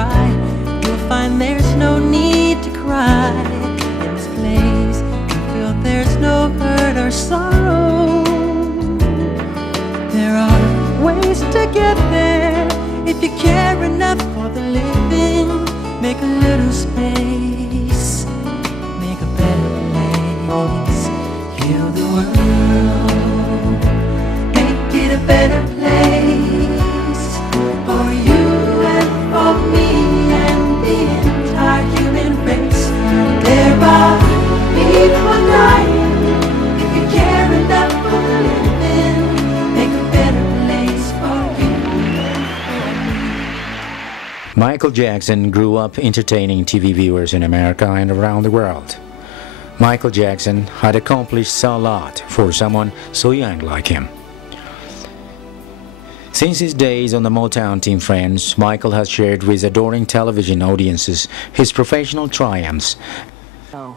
try, you'll find there's no need to cry. In this place, you feel there's no hurt or sorrow. There are ways to get there if you care enough for the living. Make a little space, make a better place. Heal the world, make it a better place for you and for me and the entire human race. There are people dying. If you care enough for the living, make a better place for you and for me. Michael Jackson grew up entertaining TV viewers in America and around the world. Michael Jackson had accomplished a lot for someone so young like him. Since his days on the Motown team Friends, Michael has shared with adoring television audiences his professional triumphs. Oh.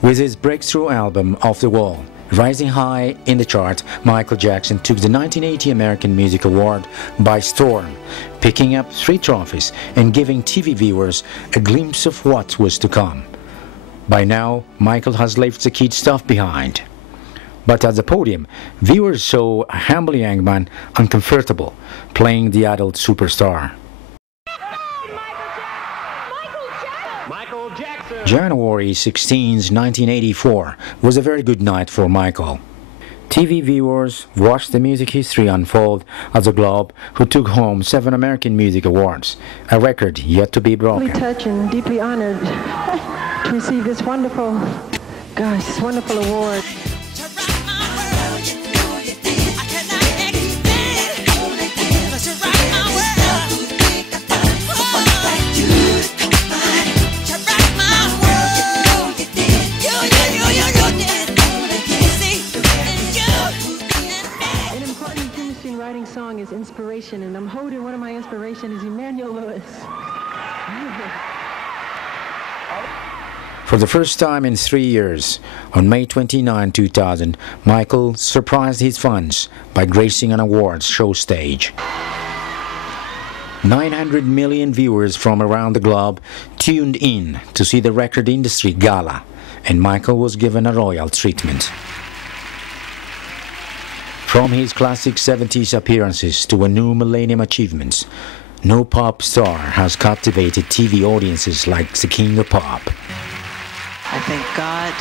With his breakthrough album Off the Wall rising high in the chart, Michael Jackson took the 1980 American Music Award by storm, picking up 3 trophies and giving TV viewers a glimpse of what was to come. By now, Michael has left the kid stuff behind. But at the podium, viewers saw a humble young man uncomfortable, playing the adult superstar. January 16, 1984 was a very good night for Michael. TV viewers watched the music history unfold at the Globe, who took home 7 American Music Awards, a record yet to be broken. Deeply touched and deeply honored to receive this wonderful award. Song is inspiration, and I'm holding one of my inspirations is Emmanuel Lewis. For the first time in 3 years, on May 29, 2000, Michael surprised his fans by gracing an awards show stage. 900 million viewers from around the globe tuned in to see the record industry gala, and Michael was given a royal treatment. From his classic 70s appearances to a new millennium achievements, no pop star has captivated TV audiences like the king of pop. I thank God,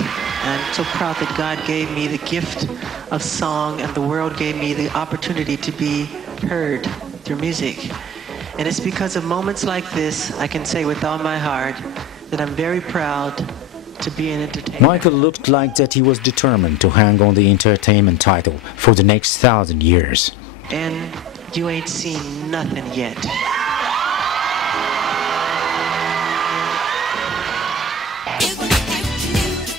and I'm so proud that God gave me the gift of song and the world gave me the opportunity to be heard through music. And it's because of moments like this, I can say with all my heart that I'm very proud to be an entertainer. Michael looked like that he was determined to hang on the entertainment title for the next 1,000 years. And you ain't seen nothing yet.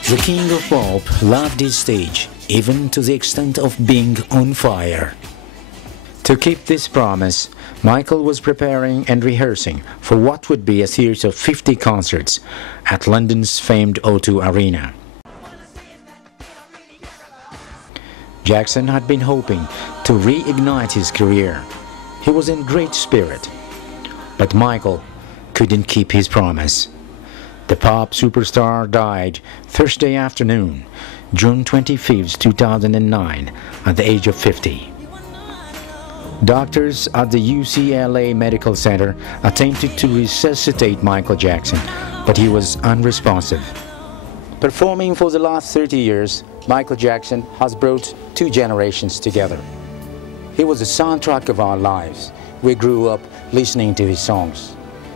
The king of pop loved his stage, even to the extent of being on fire. To keep this promise, Michael was preparing and rehearsing for what would be a series of 50 concerts at London's famed O2 Arena. Jackson had been hoping to reignite his career. He was in great spirit. But Michael couldn't keep his promise. The pop superstar died Thursday afternoon, June 25, 2009, at the age of 50. Doctors at the UCLA Medical Center attempted to resuscitate Michael Jackson, but he was unresponsive. Performing for the last 30 years, Michael Jackson has brought 2 generations together. He was the soundtrack of our lives. We grew up listening to his songs.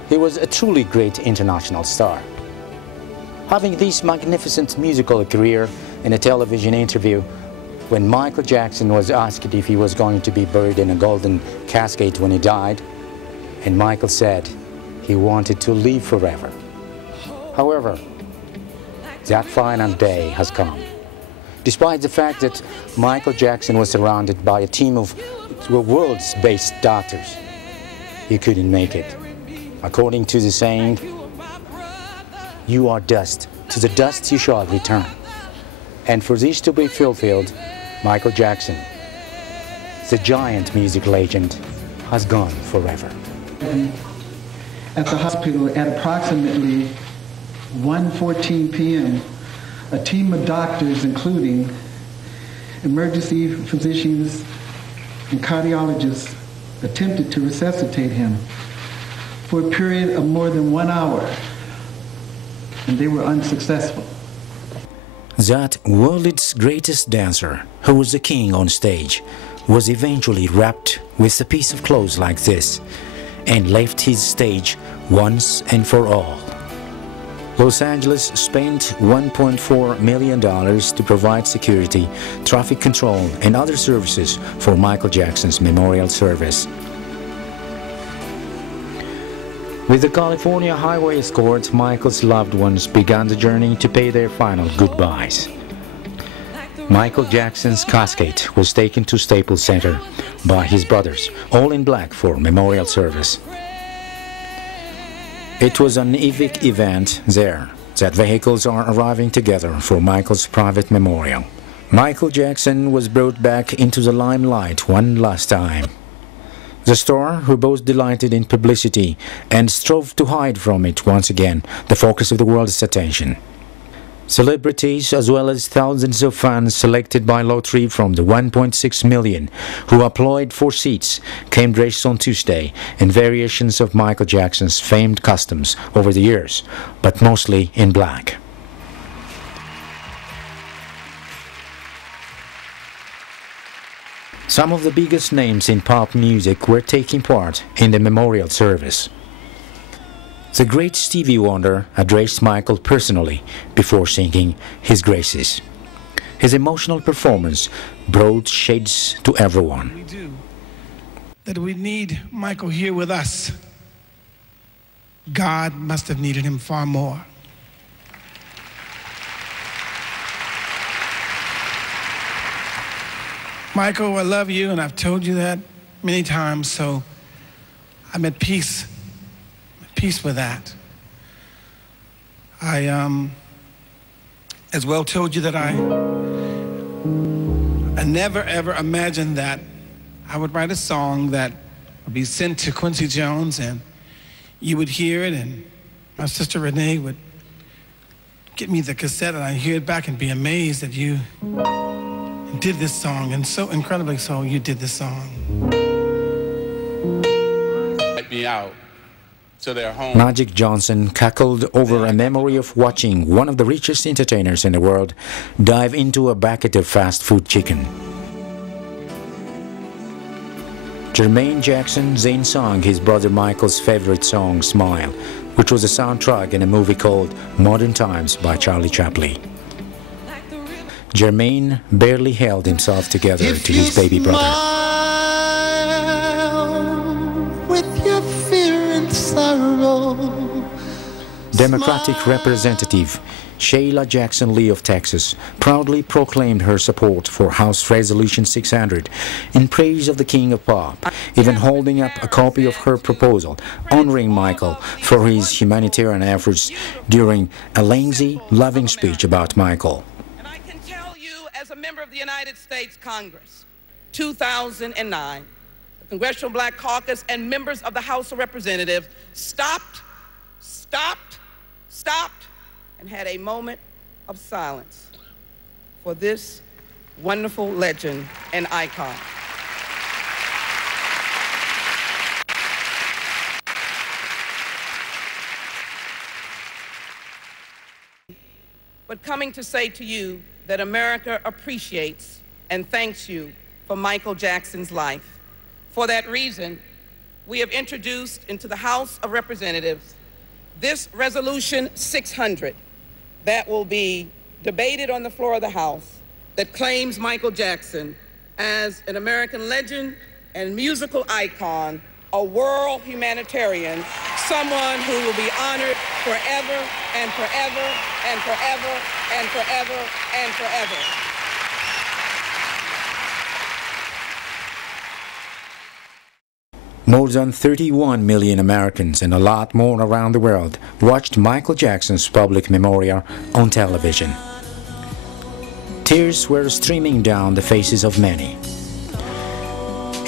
He was a truly great international star. Having this magnificent musical career, in a television interview, when Michael Jackson was asked if he was going to be buried in a golden casket when he died, and Michael said he wanted to live forever. However, that final day has come. Despite the fact that Michael Jackson was surrounded by a team of world's best doctors, he couldn't make it. According to the saying, "You are dust, to the dust you shall return." And for this to be fulfilled, Michael Jackson, the giant music legend, has gone forever. At the hospital at approximately 1:14 p.m., a team of doctors, including emergency physicians and cardiologists, attempted to resuscitate him for a period of more than 1 hour, and they were unsuccessful. That world's greatest dancer, who was the king on stage, was eventually wrapped with a piece of cloth like this and left his stage once and for all. Los Angeles spent $1.4 million to provide security, traffic control, and other services for Michael Jackson's memorial service. With the California highway escort, Michael's loved ones began the journey to pay their final goodbyes. Michael Jackson's casket was taken to Staples Center by his brothers, all in black, for memorial service. It was an epic event there that vehicles are arriving together for Michael's private memorial. Michael Jackson was brought back into the limelight one last time. The star, who both delighted in publicity and strove to hide from it once again, the focus of the world's attention. Celebrities, as well as thousands of fans selected by lottery from the 1.6 million who applied for seats, came dressed on Tuesday in variations of Michael Jackson's famed costumes over the years, but mostly in black. Some of the biggest names in pop music were taking part in the memorial service. The great Stevie Wonder addressed Michael personally before singing his graces. His emotional performance brought shades to everyone. We do. That we need Michael here with us. God must have needed him far more. Michael, I love you, and I've told you that many times, so I'm at peace with that. I as well told you that I never ever imagined that I would write a song that would be sent to Quincy Jones and you would hear it, and my sister Renee would get me the cassette and I'd hear it back and be amazed that you did this song, and so incredibly so you did this song. Let me out. To their home. Magic Johnson cackled over a memory of watching one of the richest entertainers in the world dive into a bucket of fast food chicken. Jermaine Jackson then sang his brother Michael's favorite song, Smile, which was a soundtrack in a movie called Modern Times by Charlie Chaplin. Jermaine barely held himself together to his baby brother. Democratic Representative Sheila Jackson Lee of Texas proudly proclaimed her support for House Resolution 600 in praise of the King of Pop, even holding up a copy of her proposal honoring Michael for his humanitarian efforts during a lengthy, loving speech about Michael. And I can tell you, as a member of the United States Congress, 2009, the Congressional Black Caucus and members of the House of Representatives stopped, and had a moment of silence for this wonderful legend and icon. But coming to say to you that America appreciates and thanks you for Michael Jackson's life. For that reason, we have introduced into the House of Representatives this Resolution 600 that will be debated on the floor of the House that claims Michael Jackson as an American legend and musical icon, a world humanitarian, someone who will be honored forever and forever and forever and forever and forever. More than 31 million Americans and a lot more around the world watched Michael Jackson's public memorial on television. Tears were streaming down the faces of many.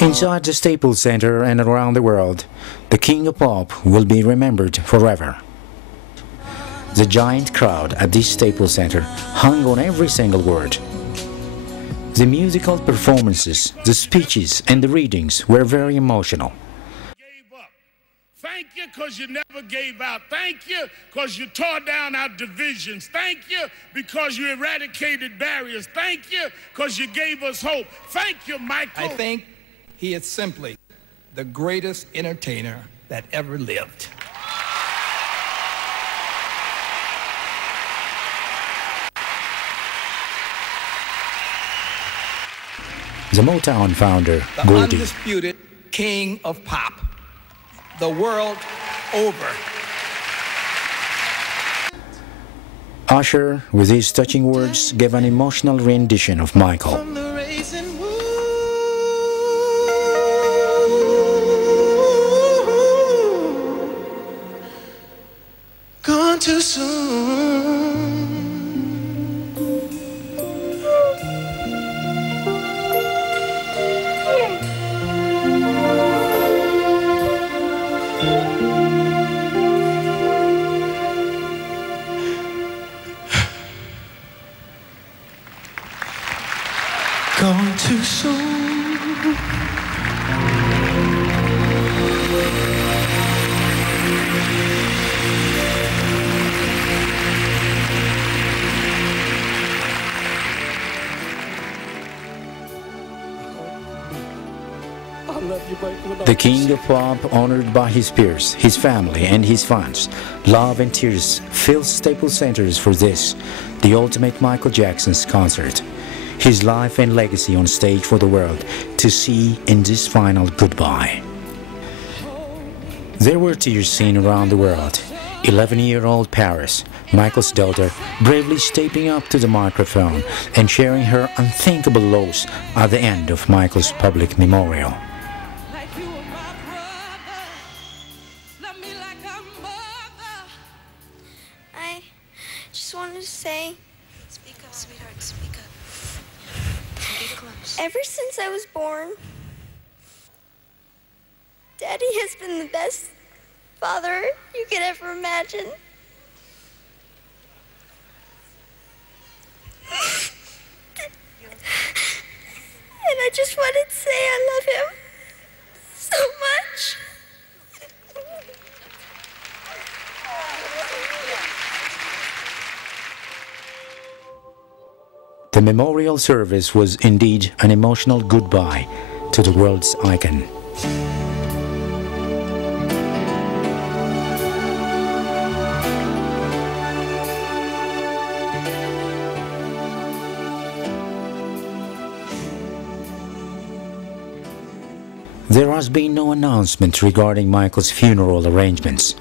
Inside the Staples Center and around the world, the King of Pop will be remembered forever. The giant crowd at this Staples Center hung on every single word. The musical performances, the speeches and the readings were very emotional. Thank you because you never gave out. Thank you because you tore down our divisions. Thank you because you eradicated barriers. Thank you because you gave us hope. Thank you, Michael. I think he is simply the greatest entertainer that ever lived. The Motown founder, The Goldie, undisputed king of pop, the world over. Usher, with his touching words, gave an emotional rendition of Michael. From the racing gone too soon. Gone too soon. The King of Pop, honored by his peers, his family and his fans. Love and tears filled Staples Centers for this, the ultimate Michael Jackson's concert. His life and legacy on stage for the world to see in this final goodbye. There were tears seen around the world. 11-year-old Paris, Michael's daughter, bravely stepping up to the microphone and sharing her unthinkable loss at the end of Michael's public memorial. I just wanted to say, speak up, sweetheart, speak up. Get close. Ever since I was born, Daddy has been the best father you could ever imagine. And I just wanted to say I love him so much. The memorial service was indeed an emotional goodbye to the world's icon. There has been no announcement regarding Michael's funeral arrangements.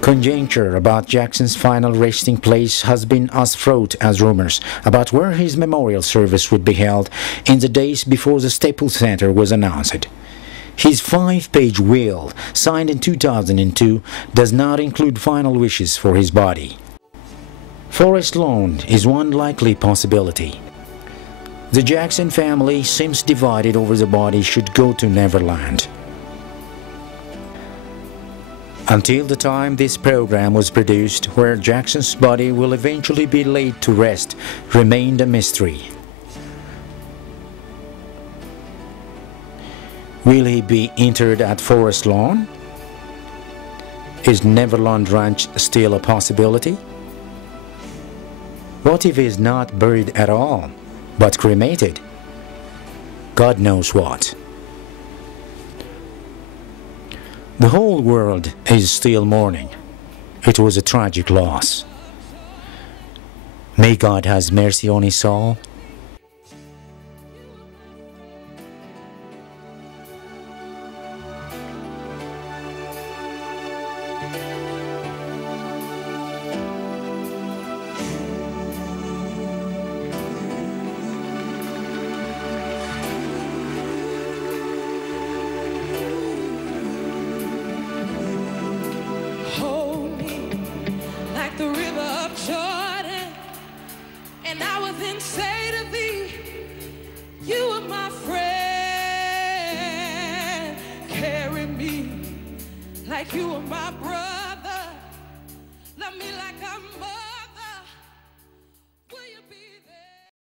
Conjecture about Jackson's final resting place has been as fraught as rumors about where his memorial service would be held in the days before the Staples Center was announced. His 5-page will, signed in 2002, does not include final wishes for his body. Forest Lawn is one likely possibility. The Jackson family seems divided over the body should go to Neverland. Until the time this program was produced, where Jackson's body will eventually be laid to rest, remained a mystery. Will he be interred at Forest Lawn? Is Neverland Ranch still a possibility? What if he is not buried at all, but cremated? God knows what. The whole world is still mourning. It was a tragic loss. May God have mercy on his soul. Hold me like the river of Jordan. You are my brother. Love me like I'm mother.